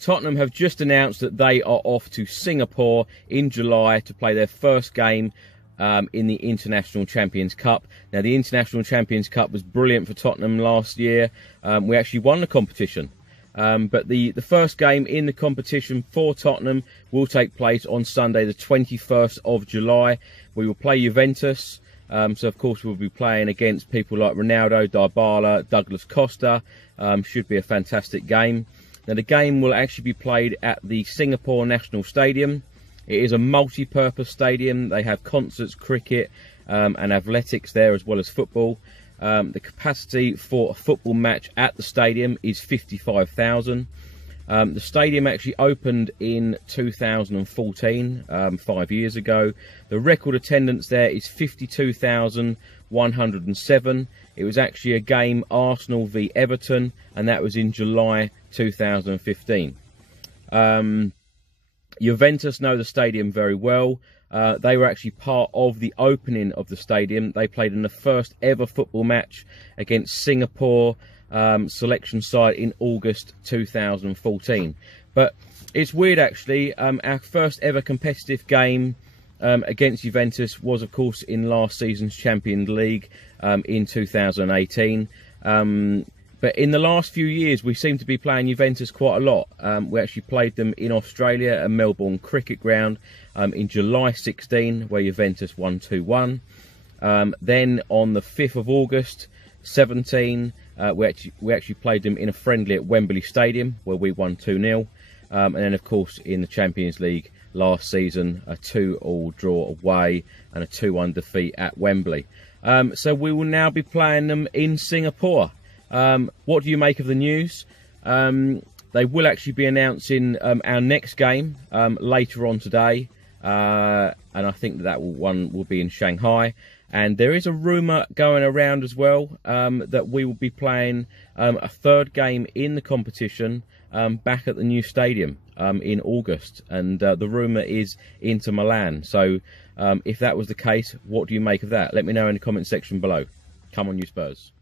Tottenham have just announced that they are off to Singapore in July to play their first game in the International Champions Cup. Now, the International Champions Cup was brilliant for Tottenham last year. We actually won the competition. But the first game in the competition for Tottenham will take place on Sunday, the 21st of July. We will play Juventus. So, of course, we'll be playing against people like Ronaldo, Dybala, Douglas Costa. Should be a fantastic game. Now, the game will actually be played at the Singapore National Stadium. It is a multi-purpose stadium. They have concerts, cricket, and athletics there, as well as football. The capacity for a football match at the stadium is 55,000. The stadium actually opened in 2014, 5 years ago. The record attendance there is 52,107. It was actually a game, Arsenal v Everton, and that was in July 2015. Juventus know the stadium very well. They were actually part of the opening of the stadium. They played in the first ever football match against Singapore selection side in August 2014. But it's weird, actually. Our first ever competitive game against Juventus was, of course, in last season's Champions League in 2018. But in the last few years, we seem to be playing Juventus quite a lot. We actually played them in Australia at Melbourne Cricket Ground in July 16, where Juventus won 2-1. Then on the 5th of August 17, we actually played them in a friendly at Wembley Stadium, where we won 2-0. And then, of course, in the Champions League last season, a 2-2 draw away and a 2-1 defeat at Wembley. So we will now be playing them in Singapore. What do you make of the news? They will actually be announcing our next game later on today, and I think that one will be in Shanghai. And there is a rumour going around as well that we will be playing a third game in the competition back at the new stadium in August, and the rumour is Inter Milan. So if that was the case, what do you make of that? Let me know in the comment section below. Come on, you Spurs.